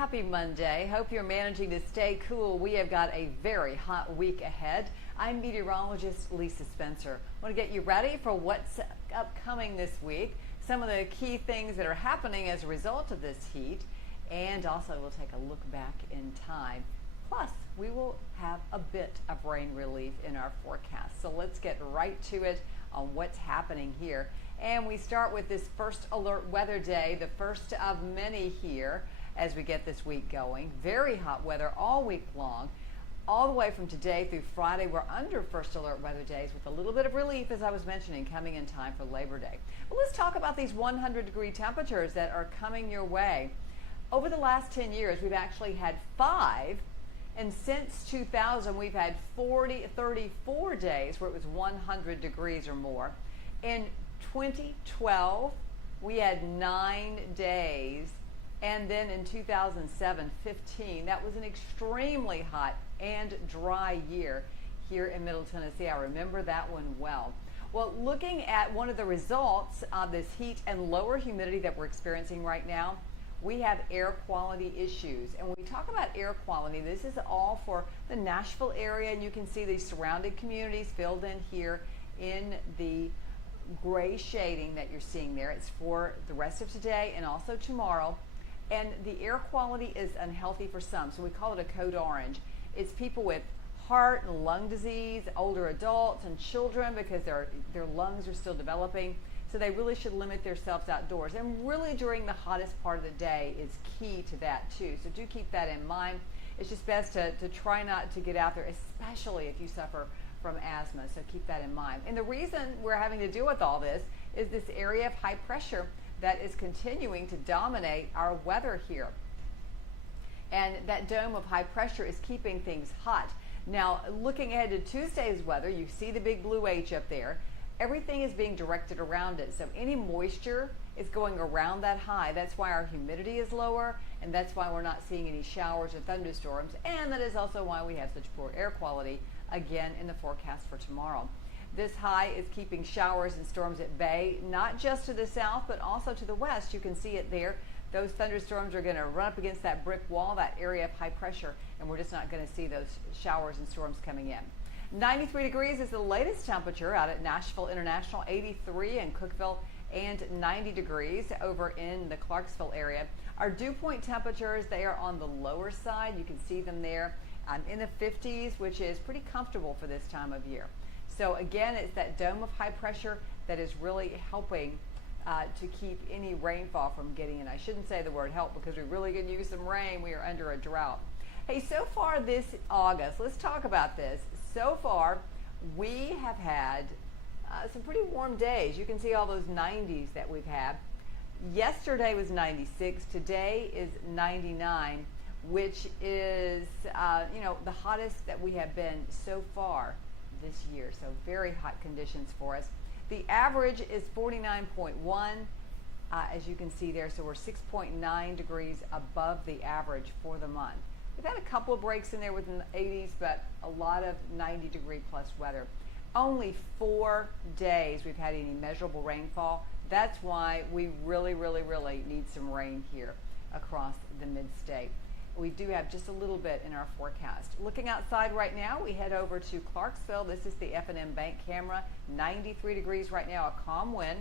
Happy Monday. Hope you're managing to stay cool. We have got a very hot week ahead. I'm meteorologist Lisa Spencer. I want to get you ready for what's upcoming this week, some of the key things that are happening as a result of this heat, and also we'll take a look back in time. Plus, we will have a bit of rain relief in our forecast. So let's get right to it on what's happening here. And we start with this first alert weather day, the first of many here as we get this week going. Very hot weather all week long. All the way from today through Friday, we're under first alert weather days with a little bit of relief, as I was mentioning, coming in time for Labor Day. But let's talk about these 100-degree temperatures that are coming your way. Over the last 10 years, we've actually had 5, and since 2000, we've had 34 days where it was 100 degrees or more. In 2012, we had 9 days. And then in 2007, 15, that was an extremely hot and dry year here in Middle Tennessee. I remember that one well. Well, looking at one of the results of this heat and lower humidity that we're experiencing right now, we have air quality issues. And when we talk about air quality, this is all for the Nashville area, and you can see these surrounding communities filled in here in the gray shading that you're seeing there. It's for the rest of today and also tomorrow. And the air quality is unhealthy for some, so we call it a code orange. It's people with heart and lung disease, older adults and children, because their lungs are still developing. So they really should limit themselves outdoors. And really during the hottest part of the day is key to that too. So do keep that in mind. It's just best to try not to get out there, especially if you suffer from asthma. So keep that in mind. And the reason we're having to deal with all this is this area of high pressure that is continuing to dominate our weather here. And that dome of high pressure is keeping things hot. Now, looking ahead to Tuesday's weather, you see the big blue H up there. Everything is being directed around it. So any moisture is going around that high. That's why our humidity is lower, and that's why we're not seeing any showers or thunderstorms. And that is also why we have such poor air quality, again, in the forecast for tomorrow. This high is keeping showers and storms at bay, not just to the south, but also to the west. You can see it there. Those thunderstorms are going to run up against that brick wall, that area of high pressure, and we're just not going to see those showers and storms coming in. 93 degrees is the latest temperature out at Nashville International, 83 in Cookeville, and 90 degrees over in the Clarksville area. Our dew point temperatures, they are on the lower side. You can see them there in the 50s, which is pretty comfortable for this time of year. So again, it's that dome of high pressure that is really helping to keep any rainfall from getting in. I shouldn't say the word help because we really could use some rain. We are under a drought. Hey, so far this August, let's talk about this. So far, we have had some pretty warm days. You can see all those 90s that we've had. Yesterday was 96. Today is 99, which is, the hottest that we have been so far this year. So very hot conditions for us. The average is 49.1, as you can see there. So we're 6.9 degrees above the average for the month. We've had a couple of breaks in there with the 80s, but a lot of 90-degree plus weather. Only 4 days we've had any measurable rainfall. That's why we really, really, really need some rain here across the mid-state. We do have just a little bit in our forecast. Looking outside right now, we head over to Clarksville. This is the F&M Bank camera. 93 degrees right now, a calm wind.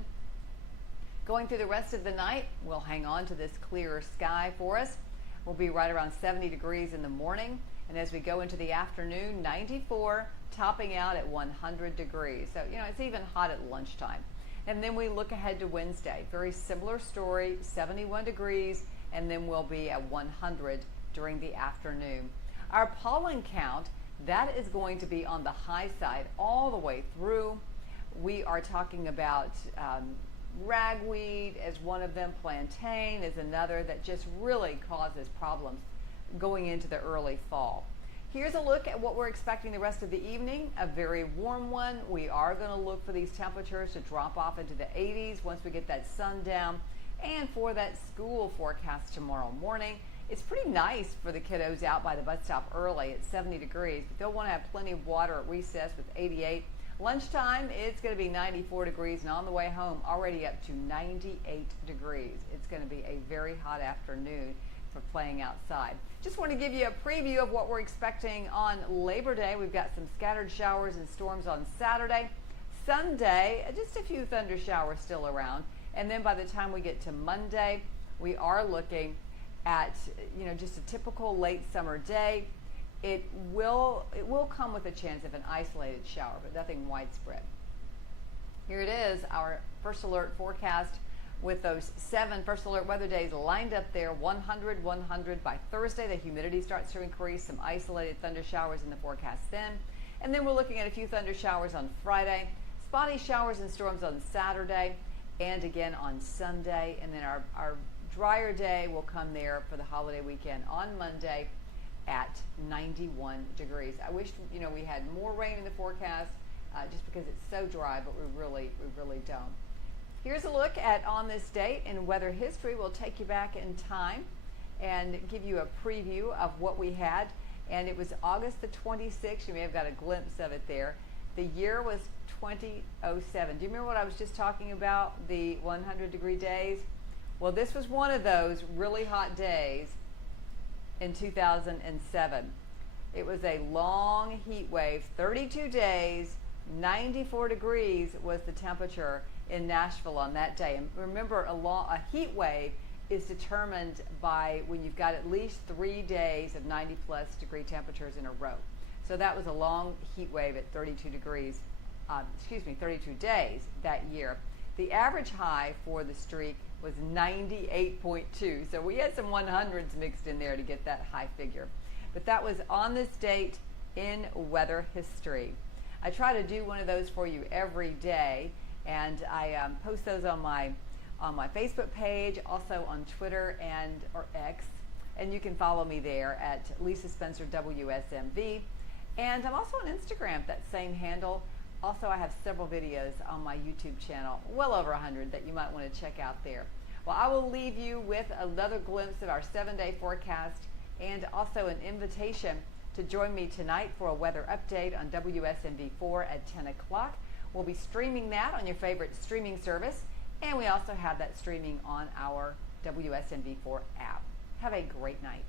Going through the rest of the night, we'll hang on to this clearer sky for us. We'll be right around 70 degrees in the morning. And as we go into the afternoon, 94, topping out at 100 degrees. So, it's even hot at lunchtime. And then we look ahead to Wednesday. Very similar story, 71 degrees, and then we'll be at 100 during the afternoon. Our pollen count, that is going to be on the high side all the way through. We are talking about ragweed as one of them, plantain is another, that just really causes problems going into the early fall. Here's a look at what we're expecting the rest of the evening, a very warm one. We are going to look for these temperatures to drop off into the 80s once we get that sun down. And for that school forecast tomorrow morning, it's pretty nice for the kiddos out by the bus stop early at 70 degrees. But they'll want to have plenty of water at recess with 88. Lunchtime, it's going to be 94 degrees, and on the way home, already up to 98 degrees. It's going to be a very hot afternoon. for playing outside. Just want to give you a preview of what we're expecting on Labor Day. We've got some scattered showers and storms on Saturday. Sunday, just a few thunder showers still around. And then by the time we get to Monday, we are looking at, just a typical late summer day. It will come with a chance of an isolated shower, but nothing widespread. Here it is, our first alert forecast with those 7 first alert weather days lined up there, 100, 100. By Thursday, the humidity starts to increase, some isolated thunder showers in the forecast then. And then we're looking at a few thunder showers on Friday, spotty showers and storms on Saturday, and again on Sunday. And then our drier day will come there for the holiday weekend on Monday at 91 degrees. I wish we had more rain in the forecast just because it's so dry, but we really don't. Here's a look at on this date in weather history. We'll take you back in time and give you a preview of what we had. And it was August the 26th. You may have got a glimpse of it there. The year was 2007. Do you remember what I was just talking about, the 100-degree days? Well, this was one of those really hot days in 2007. It was a long heat wave, 32 days, 94 degrees was the temperature in Nashville on that day. And remember, a heat wave is determined by when you've got at least 3 days of 90-plus degree temperatures in a row. So that was a long heat wave at 32 days that year. The average high for the streak was 98.2. So we had some 100s mixed in there to get that high figure. But that was on this date in weather history. I try to do one of those for you every day, and I post those on my Facebook page, also on Twitter or X, and you can follow me there at Lisa Spencer WSMV. And I'm also on Instagram, that same handle. Also, I have several videos on my YouTube channel, well over 100, that you might want to check out there. Well, I will leave you with another glimpse of our 7-day forecast and also an invitation to join me tonight for a weather update on WSMV4 at 10 o'clock. We'll be streaming that on your favorite streaming service, and we also have that streaming on our WSMV4 app. Have a great night.